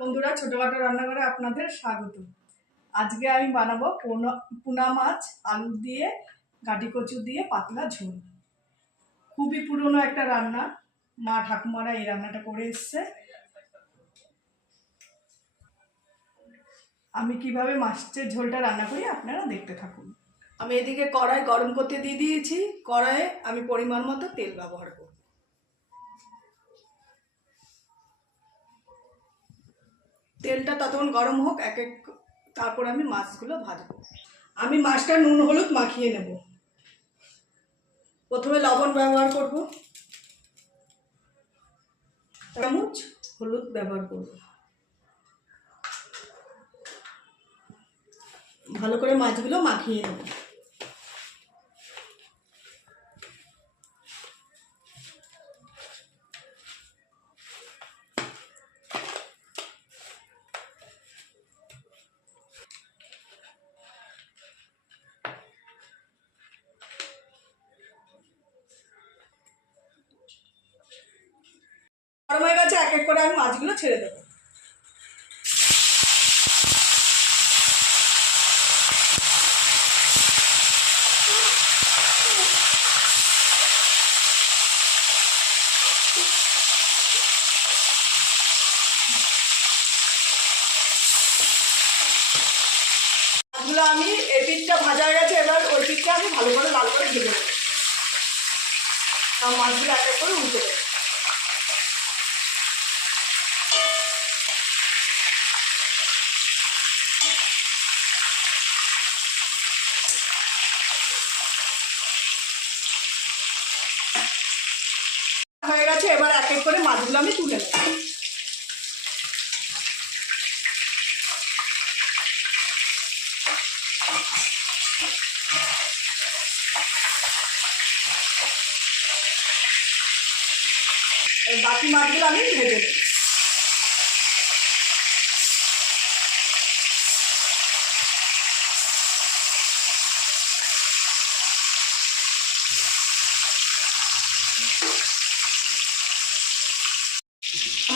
বন্ধুরা, ছোটখাটো রান্নাঘরে আপনাদের স্বাগত। আজকে আমি বানাবো পোনা- মাছ, আলু দিয়ে, গাটি কচু দিয়ে পাতলা ঝোল। খুবই পুরনো একটা রান্না। মা ঠাকুমারা এই রান্নাটা করে এসছে। আমি কীভাবে মাছের ঝোলটা রান্না করি আপনারা দেখতে থাকুন। আমি এদিকে কড়াই গরম করতে দিয়ে দিয়েছি। কড়াইয়ে আমি পরিমাণ মতো তেল ব্যবহার করব। তেলটা ততক্ষণ গরম হোক, এক এক তারপর আমি মাছগুলো ভাজবো। আমি মাছটা নুন, হলুদ মাখিয়ে নেব। প্রথমে লবণ ব্যবহার করব। চামচ হলুদ ব্যবহার করব। ভালো করে মাছগুলো মাখিয়ে নেব। গরম হয়ে গেছে, এক এক করে আমি মাছগুলো ছেড়ে দেবো। মাছগুলো আমি এই পিঠটা ভাজা গেছে, এবার ওই পিঠটা আমি ভালো করে লাল করে ভেজে নেব। মাছগুলো এক এক করে উল্টে দেবো হয়ে গেছে এবার এক এক করে মাছগুলো আমি তুলে নেব। বাকি মাছগুলো আমি ভেজে নেব।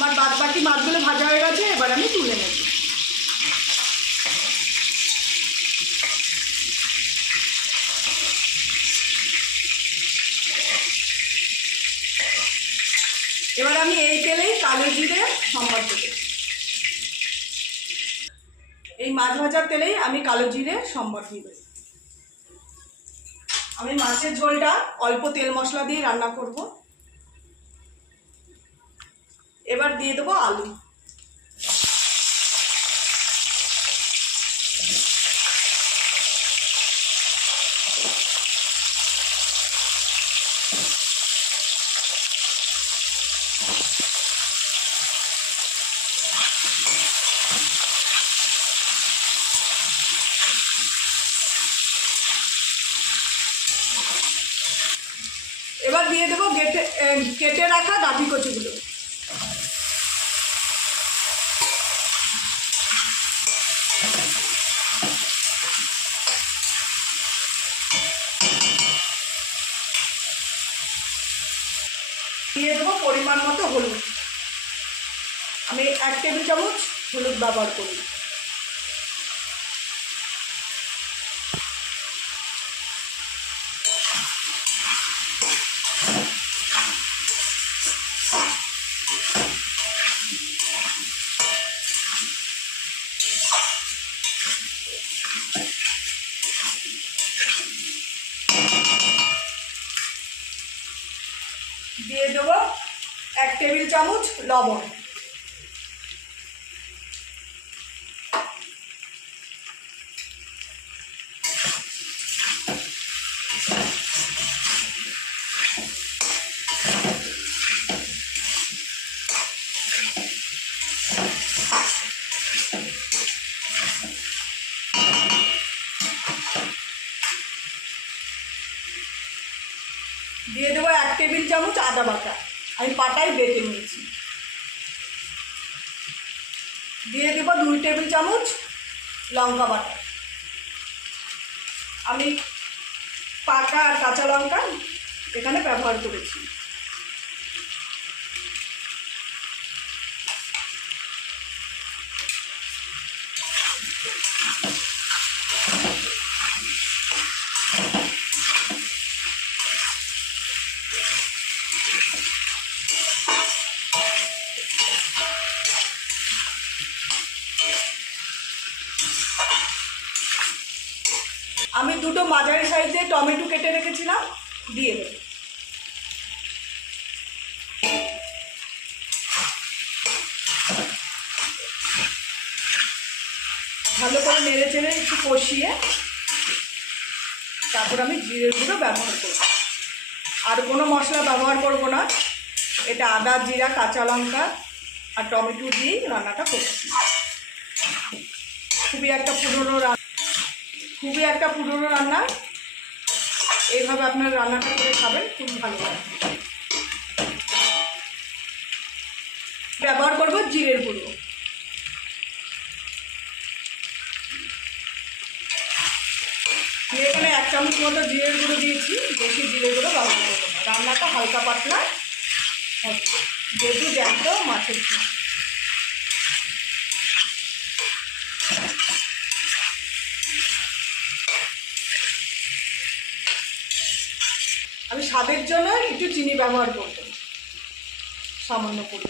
আমার বাদ বাকি মাছগুলো ভাজা হয়ে গেছে, এবার আমি তুলে নেব। এবার আমি এই তেলেই কালো জিরে সম্বাদ দেবো। এই মাছ ভাজার তেলেই আমি কালো জিরে সম্বাদ দিব। আমি মাছের ঝোলটা অল্প তেল মশলা দিয়ে রান্না করব। এবার দিয়ে দেবো আলু। এবার দিয়ে দেবো কেটে রাখা গাভি কচুগুলো দিয়ে দেবো পরিমাণ মতো হলুদ আমি এক টেবিল চামচ হলুদ ব্যবহার করি দিয়ে দেবো এক টেবিল চামচ লবণ দিয়ে দেবো এক টেবিল চামচ আদা বাটা। আমি পাটায় বেটে নিয়েছি। দিয়ে দেবো দুই টেবিল চামচ লঙ্কা বাটা। আমি পাকা আর কাঁচা লঙ্কা এখানে ব্যবহার করেছি। আমি দুটো মাঝারি সাইজে টমেটো কেটে রেখেছিলাম, দিয়ে দেবো। ভালো করে নেড়ে চেড়ে একটু কষিয়ে তারপর আমি জিরের গুঁড়ো ব্যবহার করব। আর কোনো মশলা ব্যবহার করব না, এটা আদা, জিরা, কাঁচা লঙ্কা আর টমেটো দিয়েই রান্নাটা করছি খুবই একটা পুরনো রান্না। খুবই একটা পুরনো রান্না। এইভাবে আপনার রান্নাটা করে খাবেন, খুব ভালো লাগবে ব্যবহার করব জিরের গুঁড়ো। এখানে এক চামচ মতো জিরের গুঁড়ো দিয়েছি, বেশি জিরের গুঁড়ো ব্যবহার করব রান্নাটা হালকা পাতলা যেহেতু জ্যান্ত, মাছের স্বাদের জন্য একটু চিনি ব্যবহার করব সামান্য করে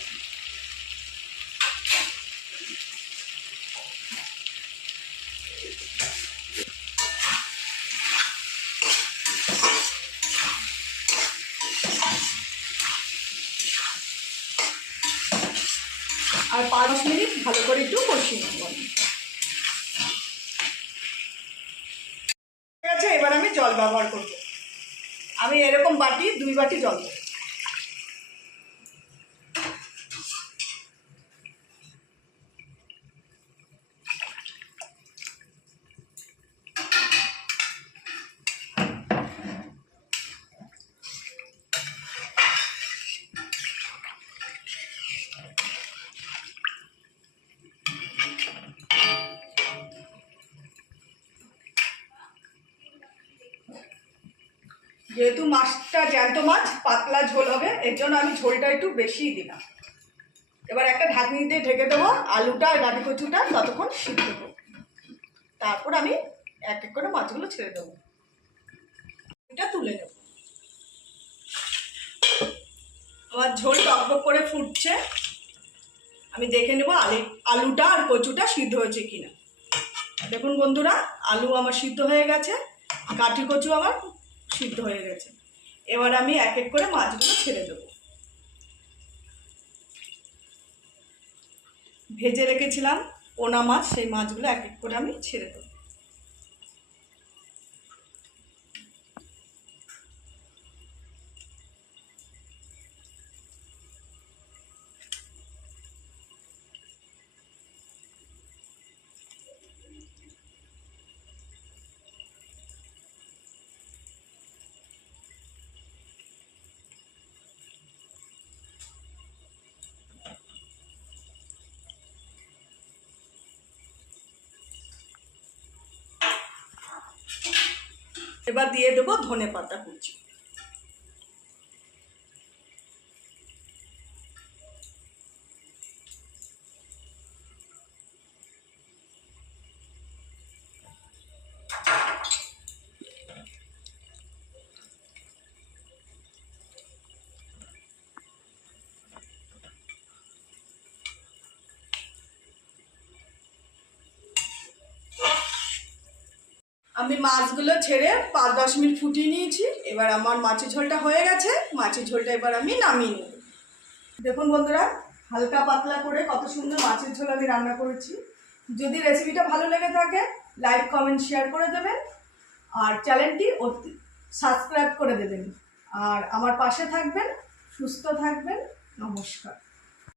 আর পাঁচ মিনিট ভালো করে একটু কষিয়ে নেব। এবার আমি জল ব্যবহার করব। আমি এরকম বাটি দুই বাটি জল। যেহেতু মাছটা জ্যান্ত মাছ, পাতলা ঝোল হবে, এর জন্য আমি ঝোলটা একটু বেশিই দিলাম। এবার একটা ঢাকনি দিয়ে ঢেকে দেবো, আলুটা আর গাঁদি কচুটা ততক্ষণ সিদ্ধ দেবো তারপর আমি এক এক করে মাছগুলো ছেড়ে দেবো। এটা তুলে নেব। আমার ঝোল টকবক করে ফুটছে। আমি দেখে নেব আলু, আলুটা আর কচুটা সিদ্ধ হয়েছে কিনা। দেখুন বন্ধুরা, আলু আমার সিদ্ধ হয়ে গেছে, কাঠি কচু আমার সিদ্ধ হয়ে গেছে। এবার আমি এক এক করে মাছগুলো ছেড়ে দেবো। ভেজে রেখেছিলাম পোনা মাছ, সেই মাছগুলো এক এক করে আমি ছেড়ে দেবো। এবার দিয়ে দেবো ধনে পাতা কুচি। আমি মাছগুলো ছেড়ে পাঁচ দশ মিনিট ফুটিয়ে নিয়েছি। এবার আমার মাছের ঝোলটা হয়ে গেছে। মাছের ঝোলটা এবার আমি নামিয়ে নেব। দেখুন বন্ধুরা, হালকা পাতলা করে কত সুন্দর মাছের ঝোল আমি রান্না করেছি। যদি রেসিপিটা ভালো লেগে থাকে লাইক কমেন্ট শেয়ার করে দেবেন। আর চ্যানেলটি সাবস্ক্রাইব করে দেবেন। আর আমার পাশে থাকবেন, সুস্থ থাকবেন। নমস্কার।